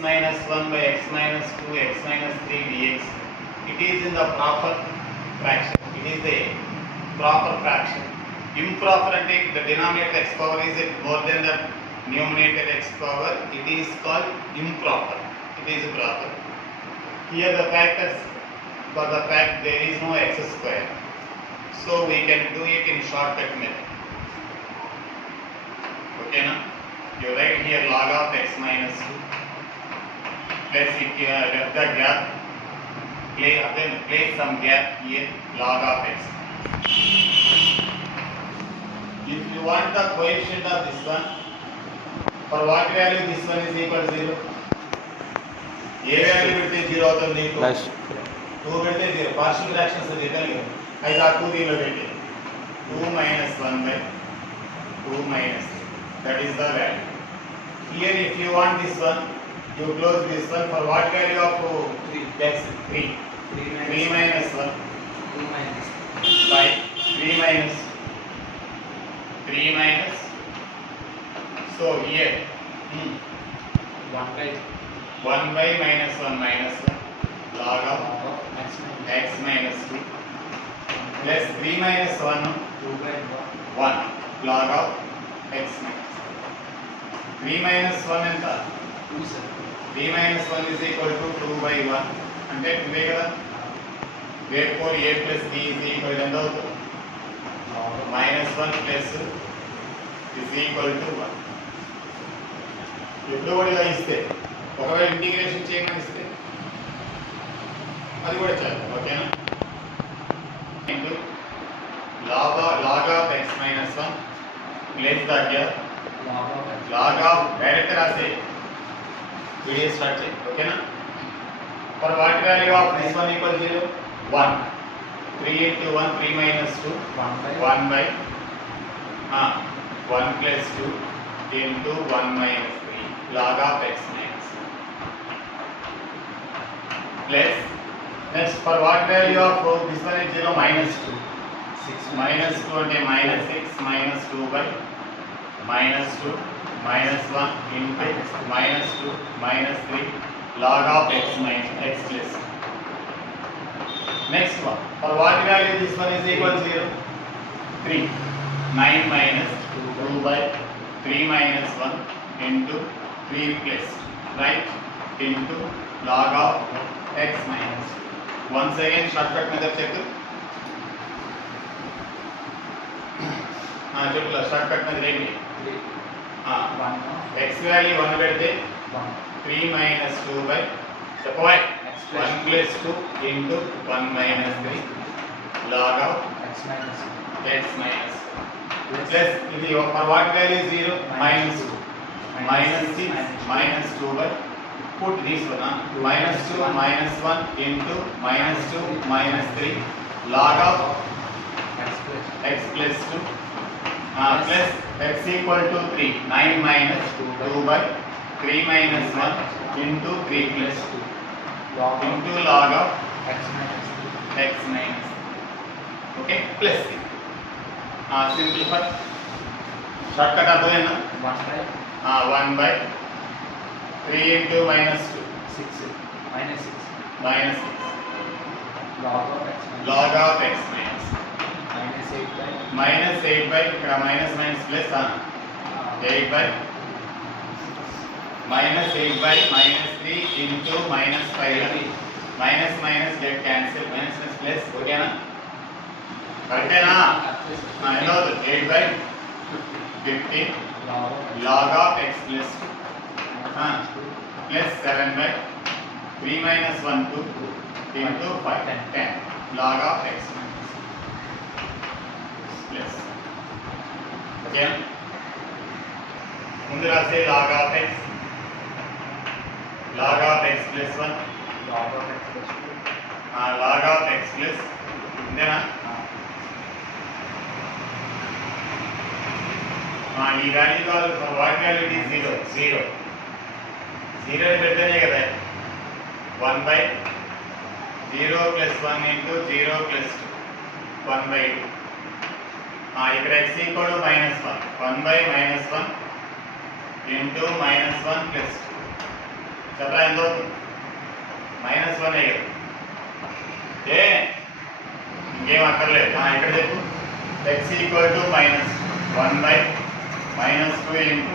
minus 1 by x minus 2 x minus 3 dx. It is in the proper fraction. It is the proper fraction. Improper and the denominator x power is more than the numerator x power. It is called improper. It is proper. Here the factors, for the fact there is no x square, so we can do it in shortcut method. Okay, na? You write here log of x minus 2. Let's left the gap. Place some gap here. Log of x. If you want the coefficient of this one, for what value this one is equal to 0? A value పెడితే 0 అవుతుంది నీకు. 2 పెడితే 0. Partial fractions return అయితే ఆ 2 దీనిలో పెట్టి 2 minus 1 by 2 minus 3. That is the value. Here if you want this one, you close this one. For what value of x? 3. 3 minus 1 by 3 minus 3 minus. So here 1 by minus 1 minus 1 log of x minus 2 plus 3 minus 1 1 log of x minus 3 minus 1 ఎంత 3 minus 1 is equal to 2 by 1 అంటే 2 కదా. therefore a plus b is equal to ఎంత అవుతుంది minus 1 plus is equal to 1. ఎప్పుడు కూడా ఇలా ఇస్తే ఒకవేళ ఇంటిగ్రేషన్ చేయమని ఇస్తే అది కూడా చేయాలి. ఓకేనా? Into log of x minus 1 place the gap log of direct రాసే వీడియో స్టార్ట్ చేయి. ఓకేనా? For what value of this one equal 0 1 3 into 1 3 minus 2 1 by 1 plus 2 into 1 minus 3 log of x minus plus next for what value of this one is 0 minus 2 minus 2 అంటే minus 6 minus 2 by minus 2 minus 1 into minus 2 minus 3 log of x minus x plus. Next one, for what value this one is equal to 0 3 9 minus 2 by 3 minus 1 into 3 plus right into log of x minus. Once again shortcut method check. చెప్తా షార్ట్కట్ మీద రండి. x value 1 పెడితే 3 minus 2 by చెప్పవా 1 plus 2 into 1 minus 3 log of x minus plus ఇది for what value 0 minus 2 minus 6 minus 2 by put this one minus 2 minus 1 into minus 2 minus 3 log of x plus 2 plus x equal to 3 9 minus 2 by 3 minus 1 into 3 plus 2 into log of x minus. Okay, plus simplify shortcut అర్థమైనా 1 by 3 into minus 2 6 minus 6 log of x minus minus 8 by ఇక్కడ minus minus plus 8 by minus 8 by minus 3 into minus 5 minus minus get cancel minus minus plus ఓకేనా కరెక్టేనా ఎంత 8 by 15 log of x plus plus 7 by 3 minus 1 2 into 5 10 log of x minus plus. Okay, ముందు రాసే log of x plus 1 log of x plus ఇంతేనా ఈ వాల్యూ కాదు for what value it is 0 పెడితేనే కదా 1 by 0 plus 1 into 0 plus 2 1 by 2 ఇక్కడ x equal to minus 1 1 by minus 1 into minus 1 plus 2 చెప్పరా ఎంత అవుతుంది? -1 కదా. ఏ ఇంకేం అక్కర్లేదు. ఇక్కడ చెప్పు x ఈక్వల్ టు -1/-2 ఇంటూ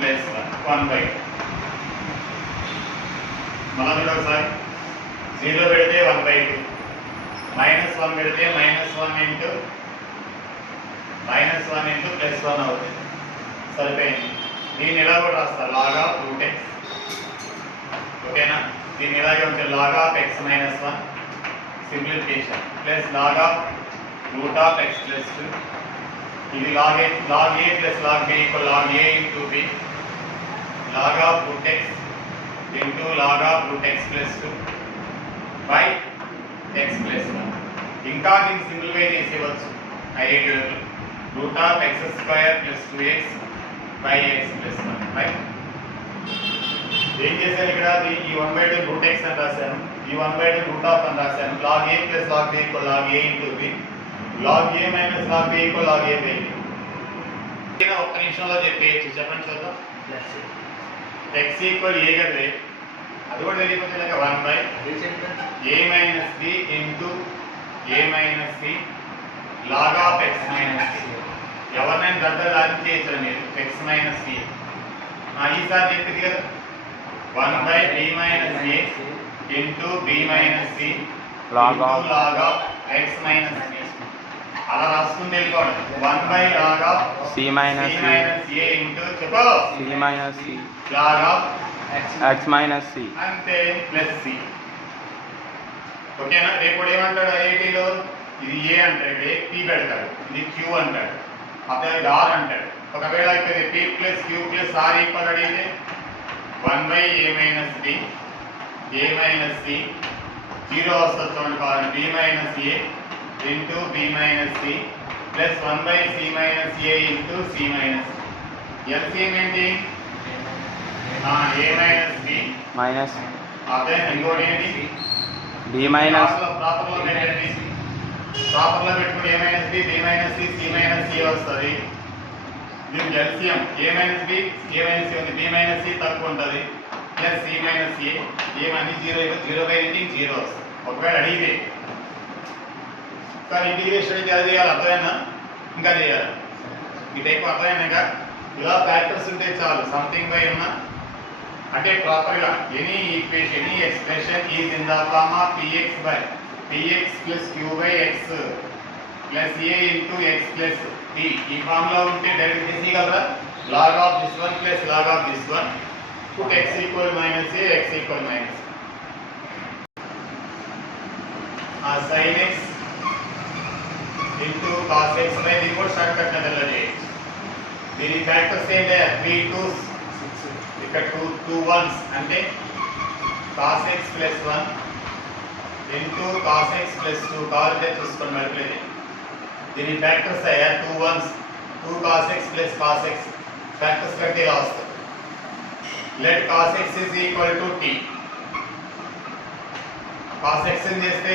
+1/2. మళ్ళీ చూడ ఒకసారి 0 పెడితే 1/2, -1 పెడితే -1 ఇంటూ +1 అవుతుంది. సరిపోయింది. దీన్ని ఎలా కూడా రాస్తారు log of √x. ఓకేనా? దీన్ని ఇలాగే ఉంటే log of x - 1 simplification plus log of √x + 2. ఇది log a + log b = log a into b, log of √x into log of √x + 2 by x + 1. ఇంకా దీన్ని సింప్లిఫై చేసేవచ్చు. Ideal √x² + 2x by x + 1. Right? ఏం చేశాను ఇక్కడ? ఈ 1/2 √x అని రాశాను, ఈ 1/2 √of అని రాశాను. log a + log b = log a into b, log a - log b = log a by b. ఒక్క నిమిషంలో చెప్పేయచ్చు. చెప్పండి చూద్దాం. x ఈక్వల్ a కదా, అది కూడా తెలియకపోతే 1/a - b into a - c log of x - c. ఎవరినైనా దగ్గర లాగి చేయొచ్చు మీరు x - c. ఈసారి చెప్పింది కదా 1/b - a into b - c log of x - c. అలా రాసుకుని వెళ్ళిపోండి. 1/log of c - a into చెప్పు c - c log of x - c అంతే ప్లస్ c. ఓకేనా? రేపు ఏమంటాడు ఐఐటీలో? ఇది ఏ అంటాడు, ఏ పి పెడతాడు, ఇది క్యూ అంటాడు, అదే ఇది ఆర్ అంటాడు. ఒకవేళ ఇక్కడ p + q + r ఈక్వల్ అడిగితే 1/a - b a - c 0 వస్తుంది చూడండి. b - a into b - c plus 1/c - a into c - c. LCM ఏంటి? a - b మైనస్ అదే ఇంకోటి ఏంటి? b మైనస్ ప్రాపర్లో పెట్టండి. ప్రాపర్లో పెట్టుకుని a - b b - c c - c వస్తుంది. దీనికి ఎల్సిఎం a - b a - c ఉంది, b - c తక్కువ ఉంటుంది, ప్లస్ c - a ఏమని 0/0 వస్తుంది. ఒకవేళ అడిగితే సార్ ఇంటిగ్రేషన్ అయితే అది చేయాలి, అర్థమైనా? ఇంకా చేయాలి. ఈ టైప్ అర్థమైనాక ఇలా ఫ్యాక్టర్స్ ఉంటే చాలు. సంథింగ్ బై ఉన్నా అంటే ప్రాపర్గా any equation any expression is in the form of px + q / x plus a into x plus t. ఈ ఫార్ములా ఉంటే డైరెక్ట్ చేసేయగలరా? log of this one plus log of this one, put x equal minus a, x equal minus sin x into cos x by దీని కూడా short cut మెథడ్లో చేయొచ్చు. దీని ఫ్యాక్టర్స్ ఏంటి? 3 2s, ఇక్కడ 2 1s అంటే cos x plus 1 into cos x plus 2 కావాలంటే చూసుకొని మల్టిప్లై చేయండి. దీని ఫ్యాక్టర్స్ అయ్యా 2 1s 2 cos x plus cos x factors కడితే ఇలా వస్తుంది. Let cos x is equal to t. cos x ని చేస్తే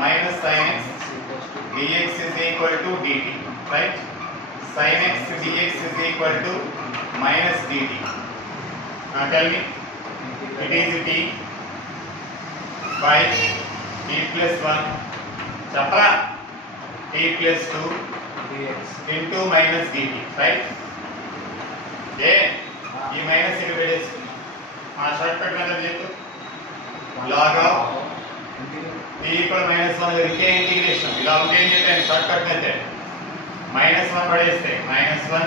minus sin x dx is equal to dt, right? sin x dx is equal to minus dt. Tell me, it is t by t plus 1 చెప్పరా t plus 2 dx into minus dt, right? ఏ ఈ మైనస్ ఇక్కడ పెట్టేసుకున్నాం. Short cut method చెప్పు. log of t equal -1 ఇంకే ఇంటిగ్రేషన్ ఇలా ఉంటే ఏం చెప్పాను? Short cut method. -1 పడేస్తే -1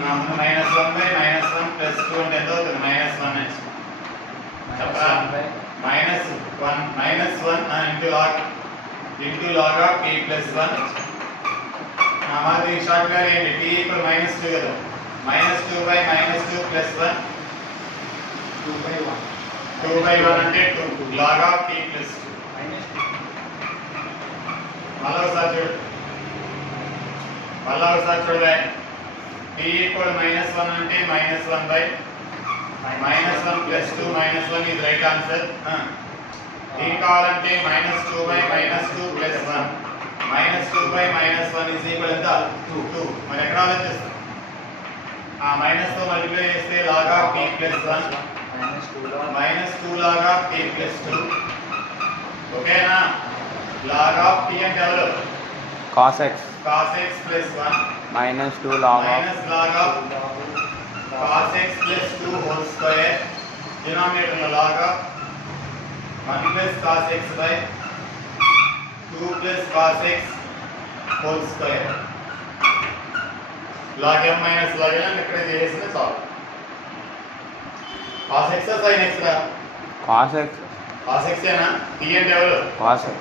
-1/-1 + 2 అంటే ఎంత అవుతుంది? -1 చెప్పరా? -1 into log of t plus 1. మాది షార్ట్ కట్ ఏంటి? t equal -2 కదా, -2/-2 + 1 2/1 అంటే 2 log of t plus 2. మళ్ళీ ఒకసారి చూడవే. t equal -1 అంటే -1/-1 + 2 -1 is right answer. దీని కావాలంటే -2/-2 + 1 -2/-1 is equal ఎంత? 2. మరి ఎక్కడ ఆలోచిస్తాం? మైనస్ తో మల్టిప్లై చేస్తే log of t plus 1 minus 2 log of t plus 2. ఓకేనా? log of t అంటే ఎవరు? cos x cos x plus 1 minus 2 log of minus log of cos x plus 2 whole square, denominator లో log of 1 plus cos x by 2 plus cos x whole square. log m minus log n అని ఇక్కడ చేసిన చాలు. cos x sin x రా? cos x cos x ఏనా? t అంటే ఎవరు? cos x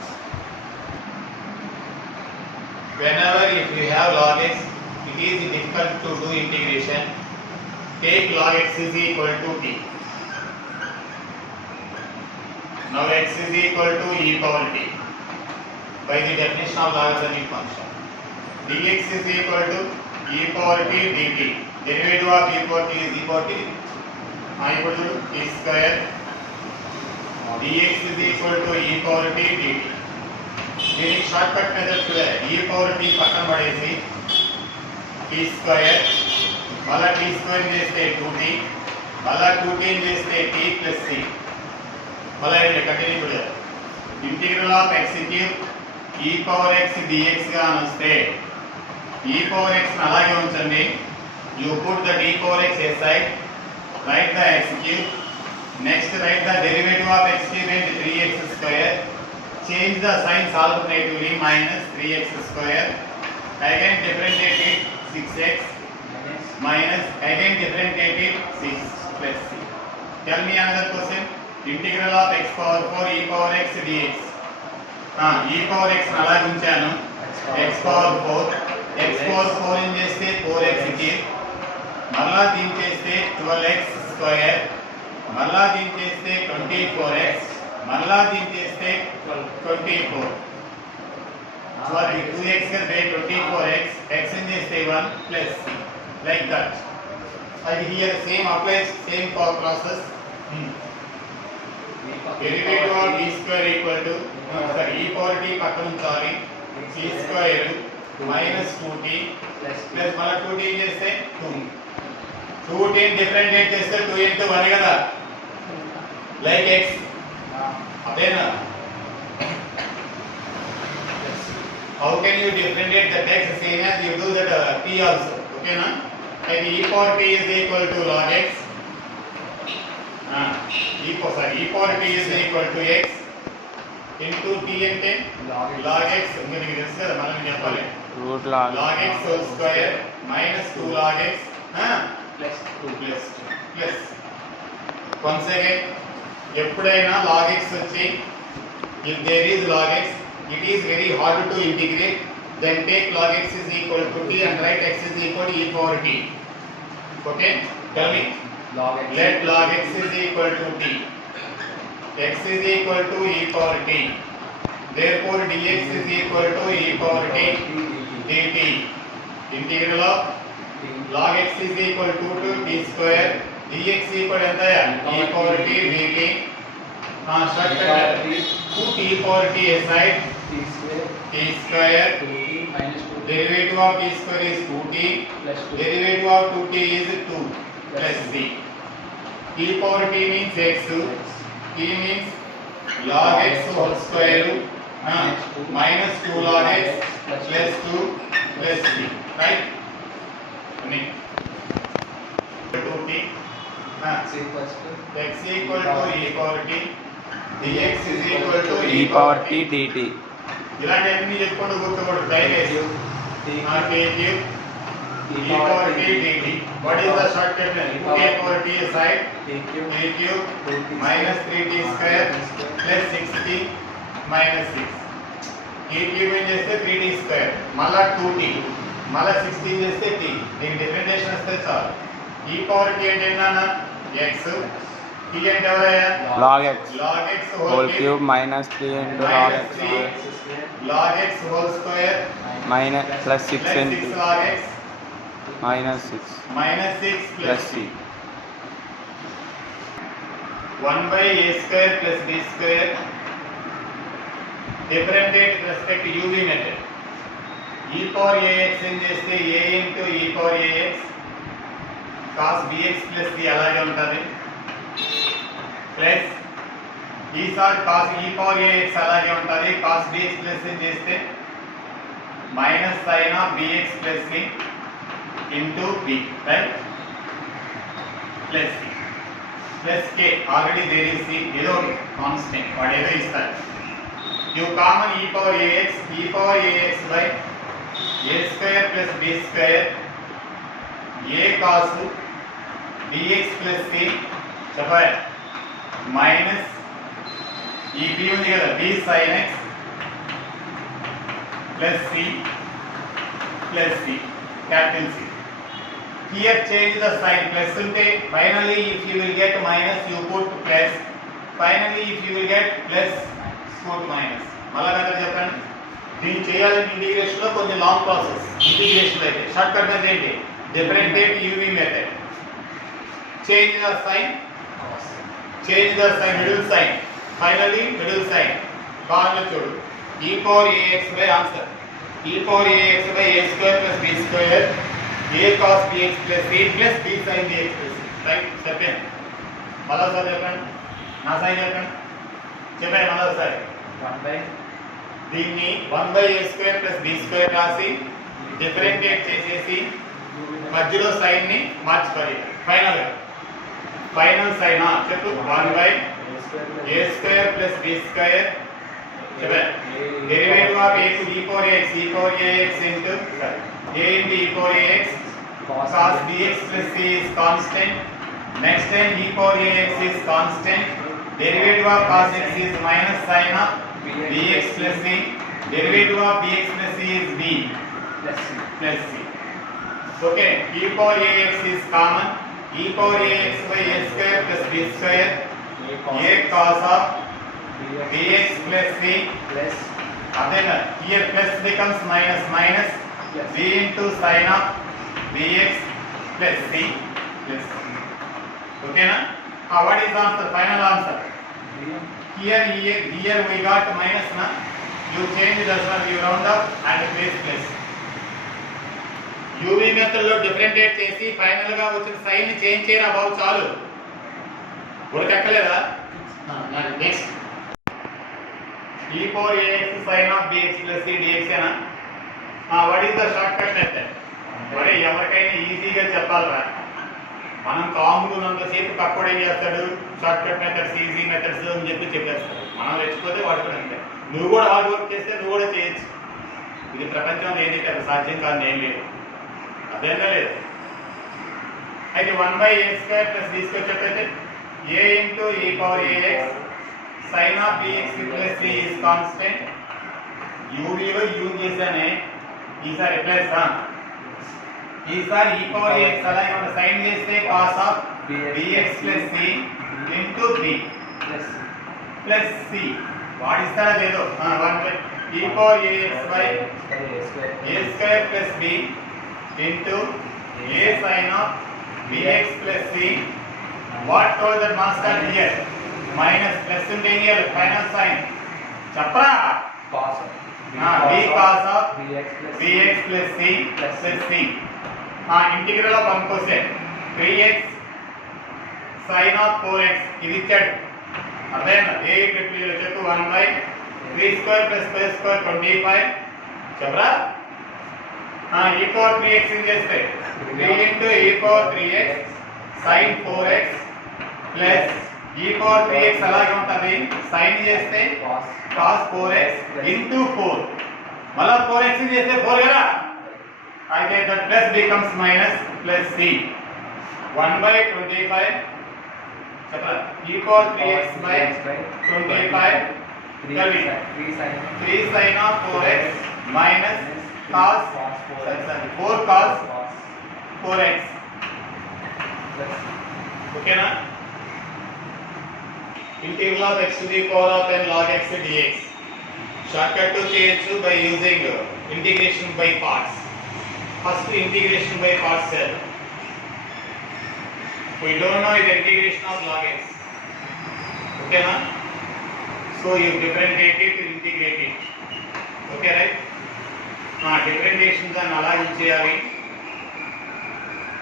Whenever if you have log x, it is difficult to do integration. Take log x is equal to t. Now x is equal to e power t by the definition of logarithmic function. dx is equal to e power t dt. Derivative of e power t is e power t. Equal to t square. dx is equal to e power t dt. దీనికి short cut method చూడే e power t పక్కన పడేసి t square మళ్ళా t square చేస్తే 2t మళ్ళా 2t చేస్తే t plus c మళ్ళా ఇది కంటిన్యూ చూడే integral of x cube e power x dx గా వస్తే e పవర్ x ని అలాగే ఉంచండి. You put the d power x aside, write the x cube, next write the derivative of x cube into 3x square. Change the signs alternatively, minus 3x square, again differentiate it 6x minus, again differentiate it 6 plus c. Tell me another question. Integral of x power 4 e power x dx. E power x అలా ఉంచాను. x power 4 x power 4 ఏం చేస్తే 4x కి మళ్ళా దీని చేస్తే 12x square మళ్ళా దీని చేస్తే 24x మళ్ళా దీని చేస్తే 24. సారీ 2x కంటే 24x x ఏం చేస్తే 1 plus c like that. And here same applies, same for process. Derivative of d square equal to e power t పక్కన ఉంచాలి. c square minus 2t plus మళ్ళా 2t చేస్తే 2. 2t డిఫరెంషియేట్ చేస్తే 2 into 1 కదా, like x అదేనా? How can you differentiate the x same as you do that t also? Okay na? And e power t is equal to log x. E power t is equal to x into t అంటే log x. మీకు తెలుసు కదా, మనం చెప్పాలి root log log x whole square minus 2 log x plus 2 plus 2 plus. Once again, ఎప్పుడైనా log x వచ్చి if there is log x, it is very hard to integrate. Then take log x is equal to t and write x is equal to e power t. Okay, tell me. Let log x is equal to t. X is equal to e power t. Therefore dx is equal to e power t dt. Integral of log x is equal to t square dx equal ఎంత e power t dt. Short cut 2t power t aside, t square derivative of t square is 2t, derivative of 2t is 2 plus c. t power t means x, t means log x whole square minus 2 log x plus 2 plus c, right? 2t x equal to e power t dx is equal to e power t dt. ఇలాంటి అన్ని చెప్పుకుంటూ గుర్తుపడు టైం వేసి take e power t dt. What is the shortcut? 2a power t aside, t cube minus 3t square plus 6t minus 6. t cube ఏం చేస్తే 3t square మళ్ళా 2t మళ్ళా 16 చేస్తే t. దీనికి డిఫరెంషియేషన్ వస్తే చాలు. e power t అంటే ఏంటన్నా x, t అంటే ఎవరయ్యా log x whole cube minus 3 into log x square log x whole square minus plus 6 plus into 6 log x minus 6 minus 6 plus c. 1 by a square plus b square. Differentiate with respect to uv method. e power ax ఏం చేస్తే a into e power ax cos bx plus c అలాగే ఉంటుంది. ప్లస్ ఈసారి కాస్ ఈ power a x అలాగే ఉంటుంది. Cos b x plus చేస్తే minus sine of b x plus c into b right plus plus k already there is c ఏదో కాన్స్టెంట్ వాడు ఏదో ఇస్తారు. You common e power a x by a square plus b square a cos b x plus c చెప్పాలి minus ఈ b ఉంది కదా b sine x plus c capital c. Here change the sign plus ఉంటే finally if you will get minus you put plus, finally if you will get plus put minus. మళ్ళా method చెప్పండి. దీన్ని చేయాలంటే integration లో కొంచెం long process. Integration అయితే short cut method ఏంటి differentiate UV method. Change the sign middle sign finally middle sign కారణం చూడు e power ax by answer e power ax by a square plus b square a cos bx plus c plus b sin bx plus c right చెప్పండి. మళ్ళా సార్ చెప్పండి నా సైన్ చెప్పండి మళ్ళా సార్ 1 బై దీన్ని 1 by a square plus b square రాసి డిఫరెంటియేట్ చేసేసి మధ్యలో సైన్ ని మార్చుకోవాలి. ఫైనల్ సైన్ చెప్పు 1 by a square plus b square derivative of a to e power ax into a into e power ax cos bx plus c is constant. Next time e power ax is constant. Derivative of cos x is minus sin of bx plus c. Derivative of bx plus c is b plus c. Okay, e power ax is common. E power ax by a square plus b square a cos of bx plus c plus and then here plus becomes minus b into sin of bx plus c plus c. Okay na? What is the answer? Final answer. Here we got minus na. You change this one, you round up and place plus. UV method లో differentiate చేసి final గా వచ్చిన sign ని change చేయరా బాబు చాలు. ఉడకెక్కలేదా? Next e power ax sin of bx plus c dx ఏనా? What is the short cut method? మరి ఎవరికైనా ఈజీగా చెప్పాలరా. మనం కాములు ఉన్నంతసేపు కక్కుడు ఏం చేస్తాడు short cut methods easy methods అని చెప్పేస్తాడు. మనం రెచ్చిపోతే వాడు కూడా అంతే. నువ్వు కూడా హార్డ్ వర్క్ చేస్తే నువ్వు కూడా చేయొచ్చు. ఇది ప్రపంచంలో ఏది అది సాధ్యం కాదు ఏం లేదు. అదేనా లేదు. అయితే 1 by a square plus b square చెప్పైతే a into e power ax sin of bx plus c is constant. uv లో u చేసానే ఈసారి ప్లస్ ఈసారి e పవర్ ax అలాగే మనం సైన్ చేస్తే cos of bx plus c into b plus c what ఇస్తారా లేదో 1 by e power ax by a square plus b into a sin of bx plus c. What told that master here? Minus plus into here final sign. చెప్పరా cos b cos of bx bx plus c plus c. Integral of 1% 3x sin of 4x ఇది ఇచ్చాడు. అదేనా ఏ ట్రిపుల్ చెప్పు 1 బై 3 square plus 5 స్క్వేర్ 25 చెప్పరా. e power 3x in చేస్తే 3 into e power 3x sin 4x plus e power 3x అలాగే ఉంటుంది. sin చేస్తే cos 4x into 4 మళ్ళా 4x ఇన్ చేస్తే 4 కదా. అయితే that plus becomes minus plus c 1 by 25 చెప్పరా e power 3x by 25 3 sin of 4x minus cos 4 cos 4x. Okay na? Integral of x to the power of n log x dx. Shortcut to చేయొచ్చు by using integration by parts. First integration by parts cell. We don't know the integration of log x. Okay na? So you differentiate it, integrate it. Okay right? Differentiation దాన్ని అలా యూజ్ చేయాలి.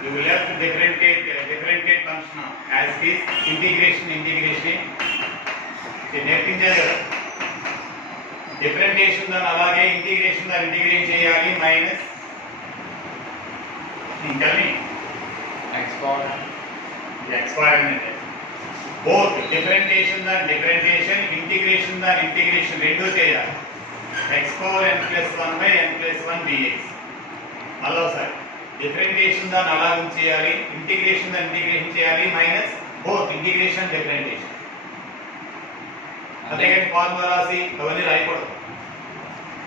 You will have to differentiate function as it is integration. నేర్పించారు కదా డిఫరెంటియేషన్ దాన్ని అలాగే ఇంటిగ్రేషన్ దాన్ని ఇంటిగ్రేట్ చేయాలి మైనస్ ఇంకా ఎక్స్పాండ్ అనేది both differentiation integration రెండు చేయాలి x power n plus 1 by n plus 1 dx మళ్ళీ ఒకసారి డిఫరెంటియేషన్ దాన్ని అలా చేయాలి ఇంటిగ్రేషన్ చేయాలి మైనస్ బోత్ ఇంటిగ్రేషన్ డిఫరెంటియేషన్ అదే కానీ ఫార్ములా రాసి అవన్నీ రాయకూడదు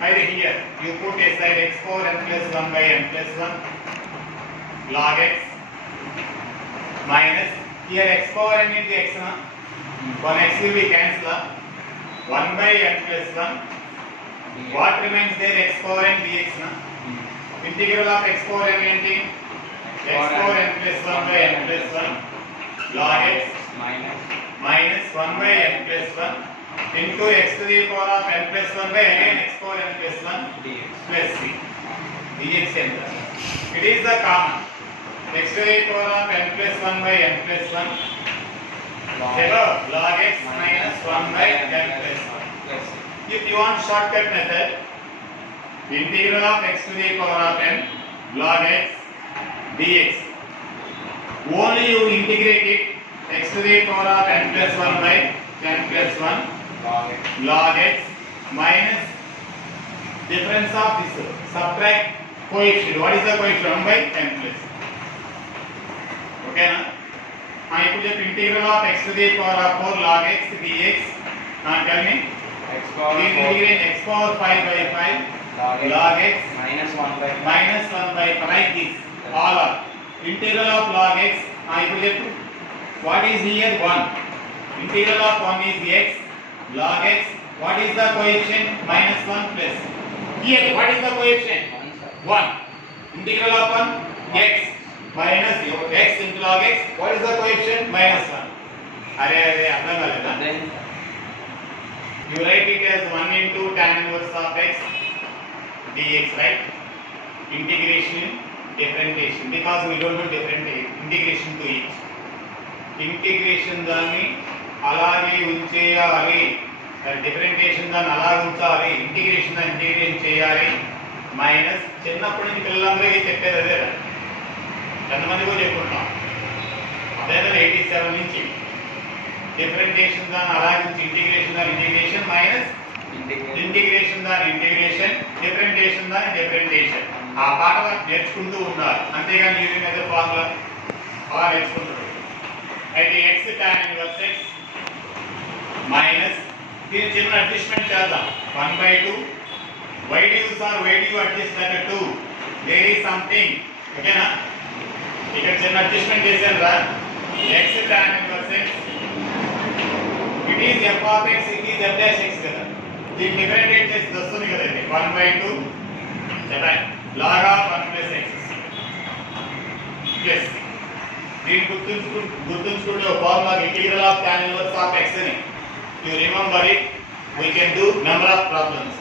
అయితే here you put a side x power n plus 1 by n plus 1 log x minus here x power n into x na 1x will be cancelled 1 by n plus 1 what remains there x power n dx na integral of x power n into x power n plus 1 by n plus 1 log x minus 1 by n plus 1 into x to the power of n plus 1 by again x power n plus 1 dx plus c dx enter it is the common x to the power of n plus 1 by n plus 1 log x minus 1 by n plus 1. If you want shortcut method, integral of x to the power of n log x dx. Only you integrate it x to the power of n plus 1 by n plus 1 log x minus difference of this subtract coefficient. What is the coefficient? 1 by n plus. Okay na? ఇప్పుడు చెప్పు integral of x to the power of 4 log x dx. Tell me. x power 4 x power 5 by 5 log x minus 1 by 5 like this. All are integral of log x. ఇప్పుడు చెప్పు what is here 1. Integral of 1 is x log x. What is the coefficient? minus 1 plus. Here what is the coefficient? 1. Integral of 1 x minus x into log x. What is the coefficient? minus 1. అరే అర్థం కాలేదా? You write it as 1 into tan inverse of x dx, right? Integration, differentiation, because we don't do integration to it. Integration దాన్ని అలాగే ఉంచేయాలి, డిఫరెంటియేషన్ దాన్ని అలా ఉంచాలి, ఇంటిగ్రేషన్ దాన్ని ఇంటిగ్రేషన్ చేయాలి మైనస్ చిన్నప్పటి నుంచి పిల్లలందరికీ చెప్పేది అదే ఎంతమంది కూడా చెప్పుకుంటాం అదే 87 నుంచి డిఫరెంటియేషన్ దాన్ని అలా ఉంచి ఇంటిగ్రేషన్ దాన్ని ఇంటిగ్రేషన్ మైనస్ ఇంటిగ్రేషన్ దాని ఇంటిగ్రేషన్ డిఫరెంటియేషన్ దాని డిఫరెంటియేషన్ ఆ పాట నేర్చుకుంటూ ఉండాలి అంతేగాని యూజింగ్ అదే ఫార్ములా అలా నేర్చుకుంటారు అయితే x tan inverse x minus దీని చిన్న అడ్జస్ట్మెంట్ చేద్దాం 1/2 why do you adjust that 2 there is something ఓకేనా ఇక్కడ చిన్న అడ్జస్ట్మెంట్ చేశాను రా x tan inverse x it is f of x it is f dash x కదా దీన్ని డిఫరెంటియేట్ చేసి వస్తుంది కదా ఇది 1/2 చెప్పండి log of 1 plus x plus దీన్ని గుర్తుంచుకుంటే ఒక formula integral of tan inverse of x అని you remember it we can do number of problems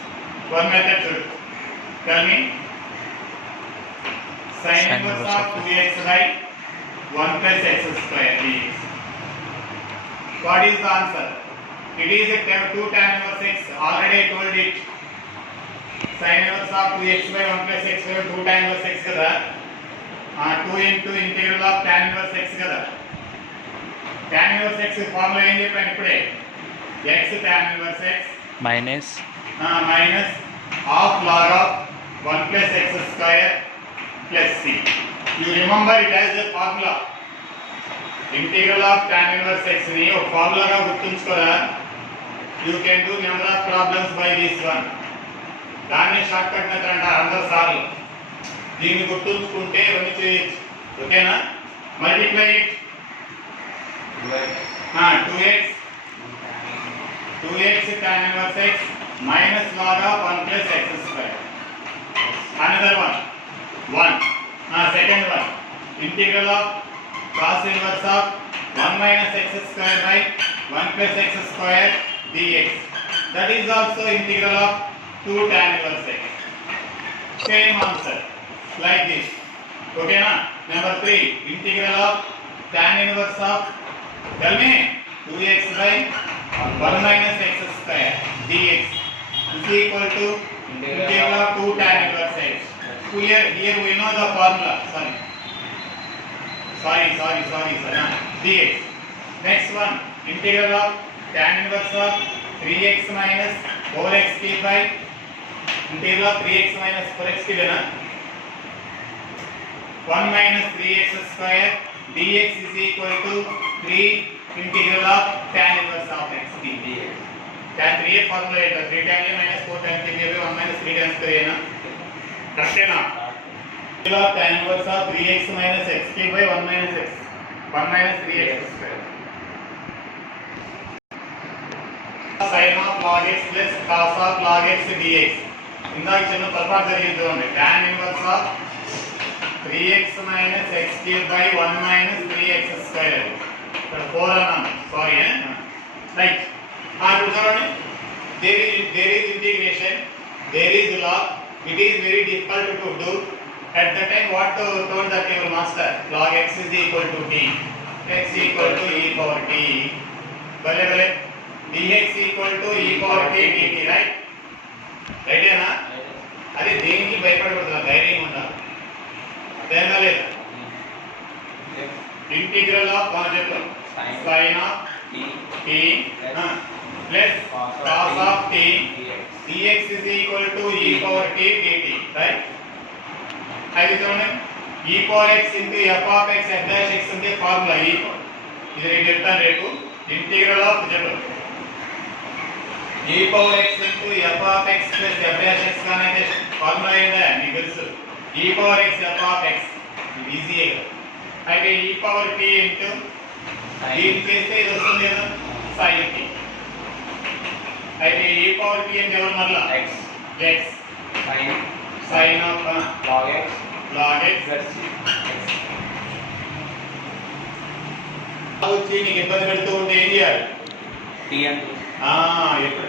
one method చూడు tell me sin inverse of 2x by 1 plus x square dx. What is the answer? It is a 2 tan inverse x. Already I told it. Sin inverse of 2x by 1 plus x by 2 tan inverse x kada. 2 into integral of tan inverse x kada. Tan inverse x formula ఏం చెప్పాను ఇప్పుడే x tan inverse x minus minus half log of 1 plus x square plus c. You remember it as a formula. Integral of tan inverse x ని ఒక ఫార్ములాగా గుర్తుంచుకోరా. You can do number of problems by this one. దాన్ని short cut method అంటారు అందరూ సార్లు. దీన్ని గుర్తుంచుకుంటే ఇవన్నీ చేయొచ్చు. ఓకేనా? Multiply it 2x tan inverse x minus log of 1 plus x square. Another one. Second one. Integral of cos inverse of 1 minus x square by 1 plus x square dx. That is also integral of 2 tan inverse x. Same answer like this. Okay na? Number 3, integral of tan inverse of, tell me, 2x by 1 minus x square dx is equal to integral of 2 tan inverse x. So here we know the formula. Sorry. Dx. Next one, integral of tan inverse of 3x minus 4x cube by integral of 3x minus 4x cube na 1 minus 3x square dx is equal to 3 integral of tan inverse of x dx. Tan 3 formula ఏంటో 3 tan a minus 4 tan b by 1 minus 3 tan square na కరెక్టేనా? integral of tan inverse of 3x minus x cube by 1 minus 3x square. Sin of log x plus cos of log x dx. ఇందాక చిన్న పొరపాటు జరిగింది చూడండి. tan inverse of 3x minus x cube by 1 minus 3x square. ఇక్కడ 4 అన్నాను. Sorry. Right. ఇప్పుడు చూడండి. There is integration. There is log. It is very difficult to do. At that time, what told that your master? Log x is equal to t. X equal to e power t. Bale. dx equal to e power t dt, right? Right ఏనా? అది దేనికి భయపడకూడదు, ధైర్యంగా ఉండాలి. అదేనా లేదా? Integral of చెప్పు sin of t plus cos of t dx is equal to e power t dt, right? అది చూడండి, e power x into f of x f dash x అంటే ఫార్ములా e power. ఇది నేను చెప్తాను రేపు. Integral of చెప్పు e power x into f of x plus f dash x అనేది ఫార్ములా ఏంటా మీకు తెలుసు. e power x f of x ఇది ఈజీయే కదా. అయితే e power t into దీన్ని చేస్తే ఇది వస్తుంది కదా sin t. అయితే e power t అంటే ఎవరు మళ్ళా x sin of log x వచ్చి నీకు ఇబ్బంది పెడుతూ ఉంటే ఏం చేయాలి? ఎప్పుడు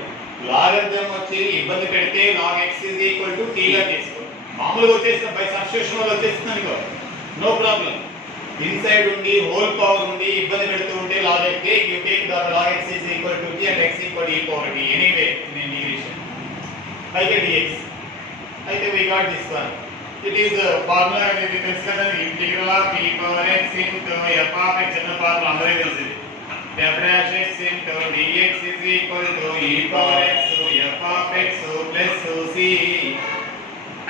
లాగరిథం వచ్చి ఇబ్బంది పెడితే log x is equal to t గా తీసుకో. మామూలుగా వచ్చేసిన బై సబ్స్టిట్యూషన్ వల్ల వచ్చేస్తుంది అనుకో, నో ప్రాబ్లం. ఇన్సైడ్ ఉండి హోల్ పవర్ ఉండి ఇబ్బంది పెడుతూ ఉంటే log x you take the log x is equal to t and x equal to e power t anyway in integration. అయితే dx. అయితే we got this one. It is formula అనేది తెలుసు కదా, integral of e power x into f of x అన్న ఫార్ములా అందరికీ తెలుసు. f dash x into dx is equal to e power x f of x plus c.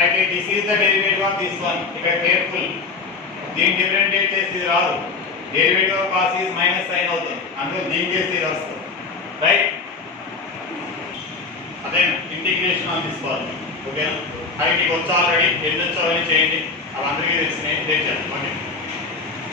అయితే this is the derivative of this one. ఇక్కడ careful, దీన్ని differentiate చేసి ఇది రాదు. Derivative of cos is minus sine అవుతుంది, అందులో దీన్ని చేస్తే ఇది వస్తుంది, రైట్? అదే ఇంటిగ్రేషన్ ఆన్ దిస్ ఫార్ములా. ఓకేనా? అవి మీకు వచ్చి ఆల్రెడీ ఎన్ని వచ్చావని చేయండి, అవి అందరికీ తెలిసినాయి. ఓకే.